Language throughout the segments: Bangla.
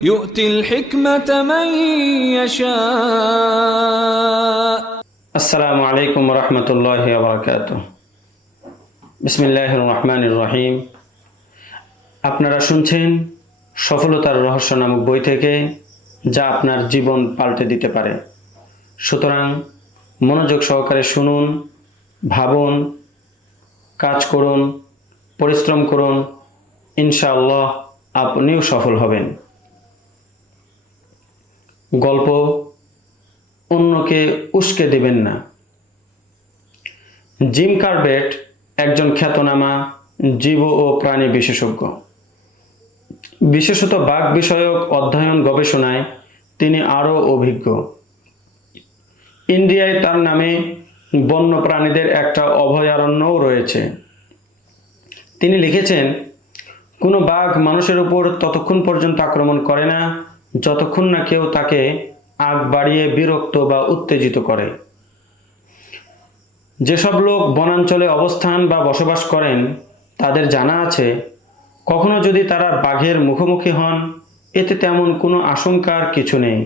يؤتي الحكمة من يشاء আসসালামু আলাইকুম রহমতুল্লাহি ওয়া বারাকাতুহু। বিসমিল্লাহির রহমানির রহিম। আপনারা শুনছেন সফলতার রহস্য নামক বই থেকে, যা আপনার জীবন পাল্টে দিতে পারে। সুতরাং মনোযোগ সহকারে শুনুন, ভাবুন, কাজ করুন, পরিশ্রম করুন, ইনশাআল্লাহ আপনিও সফল হবেন। গল্প, অন্যকে উস্কে দেবেন না। জিম কারবেট একজন খ্যাতনামা জীব ও প্রাণী বিশেষজ্ঞ। বিশেষত বাঘ বিষয়ক অধ্যয়ন গবেষণায় তিনি আরও অভিজ্ঞ। ইন্ডিয়ায় তার নামে বন্য প্রাণীদের একটা অভয়ারণ্যও রয়েছে। তিনি লিখেছেন, কোনো বাঘ মানুষের উপর ততক্ষণ পর্যন্ত আক্রমণ করে না যতক্ষণ না কেউ তাকে আগ বাড়িয়ে বিরক্ত বা উত্তেজিত করে। যেসব লোক বনাঞ্চলে অবস্থান বা বসবাস করেন তাদের জানা আছে, কখনো যদি তারা বাঘের মুখোমুখি হন, এতে তেমন কোনো আশঙ্কার কিছু নেই,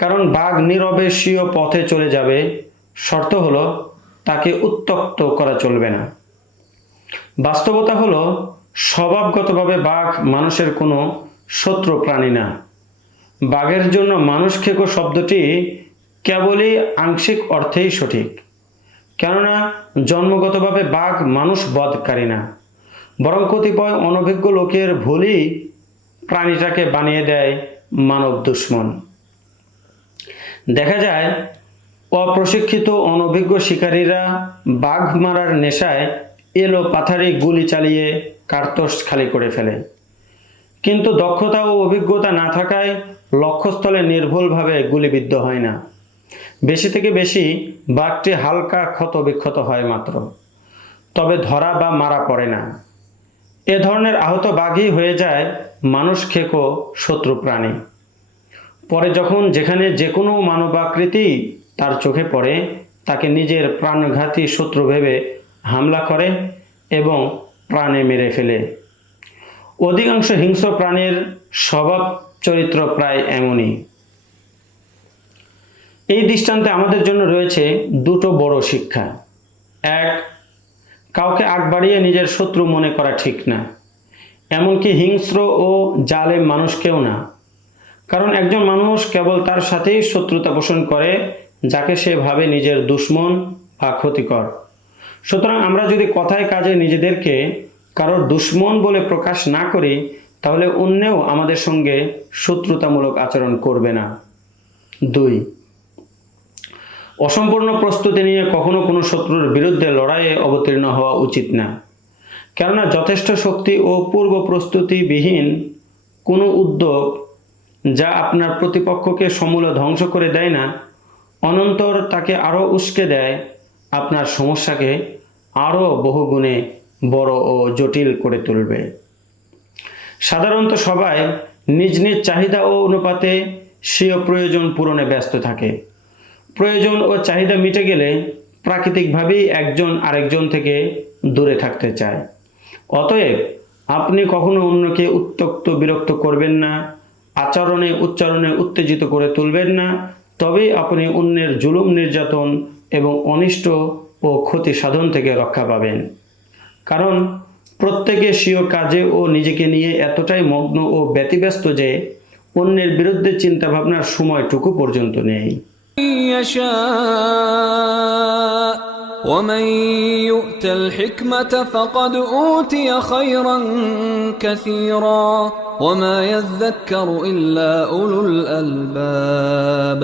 কারণ বাঘ নীরবে স্বীয় পথে চলে যাবে। শর্ত হলো তাকে উত্ত্যক্ত করা চলবে না। বাস্তবতা হলো, স্বভাবগতভাবে বাঘ মানুষের কোনো শত্রু প্রাণী না। বাঘের জন্য মানুষ খেকো শব্দটি কেবলই আংশিক অর্থেই সঠিক, কেননা জন্মগতভাবে বাঘ মানুষ বধকারী না, বরং কতিপয় অনভিজ্ঞ লোকের ভুলই প্রাণীটাকে বানিয়ে দেয় মানব দুশ্মন। দেখা যায়, অপ্রশিক্ষিত অনভিজ্ঞ শিকারীরা বাঘ মারার নেশায় এলো পাথারি গুলি চালিয়ে কার্তস খালি করে ফেলে, কিন্তু দক্ষতা ও অভিজ্ঞতা না থাকায় লক্ষ্যস্থলে নির্ভুলভাবে গুলিবিদ্ধ হয় না। বেশি থেকে বেশি বাঘটি হালকা ক্ষত বিক্ষত হয় মাত্র, তবে ধরা বা মারা পড়ে না। এ ধরনের আহত বাঘই হয়ে যায় মানুষ খেকো শত্রু প্রাণী। পরে যখন যেখানে যে কোনো মানবাকৃতি তার চোখে পড়ে, তাকে নিজের প্রাণঘাতী শত্রু ভেবে হামলা করে এবং প্রাণে মেরে ফেলে। অধিকাংশ হিংস্র প্রাণীর স্বভাব চরিত্র প্রায় এমনই। এই দৃষ্টান্তে আমাদের জন্য রয়েছে দুটো বড় শিক্ষা। এক, কাউকে আগ বাড়িয়ে নিজের শত্রু মনে করা ঠিক না, এমনকি হিংস্র ও জালেম মানুষকেও না, কারণ একজন মানুষ কেবল তার সাথেই শত্রুতা পোষণ করে যাকে সে ভাবে নিজের দুশ্মন বা ক্ষতিকর। সুতরাং আমরা যদি কথায় কাজে নিজেদেরকে কারোর দুশ্মন বলে প্রকাশ না করি, তাহলে অন্যেও আমাদের সঙ্গে শত্রুতামূলক আচরণ করবে না। 2, অসম্পূর্ণ প্রস্তুতি নিয়ে কখনো কোনো শত্রুর বিরুদ্ধে লড়াইয়ে অবতীর্ণ হওয়া উচিত না, কেননা যথেষ্ট শক্তি ও পূর্ব প্রস্তুতিবিহীন কোনো উদ্যোগ, যা আপনার প্রতিপক্ষকে সমূলে ধ্বংস করে দেয় না, অনন্তর তাকে আরও উস্কে দেয়, আপনার সমস্যাকে আরও বহুগুণে বড় ও জটিল করে তুলবে। সাধারণত সবাই নিজ নিজ চাহিদা ও অনুপাতে স্বীয় প্রয়োজন পূরণে ব্যস্ত থাকে। প্রয়োজন ও চাহিদা মিটে গেলে প্রাকৃতিকভাবেই একজন আরেকজন থেকে দূরে থাকতে চায়। অতএব আপনি কখনো অন্যকে উত্ত্যক্ত বিরক্ত করবেন না, আচরণে উচ্চারণে উত্তেজিত করে তুলবেন না। তবেই আপনি অন্যের জুলুম, নির্যাতন এবং অনিষ্ট ও ক্ষতি সাধন থেকে রক্ষা পাবেন, কারণ প্রত্যেকে স্বীয় কাজে ও নিজেকে নিয়ে এতটাই মগ্ন ও ব্যতিব্যস্ত যে অন্যের বিরুদ্ধে চিন্তাভাবনার সময়টুকু পর্যন্ত নেই। يشاء ومن يؤت الحكمة فقد أوتي خيرا كثيرا وما يذكر إلا أولو الألباب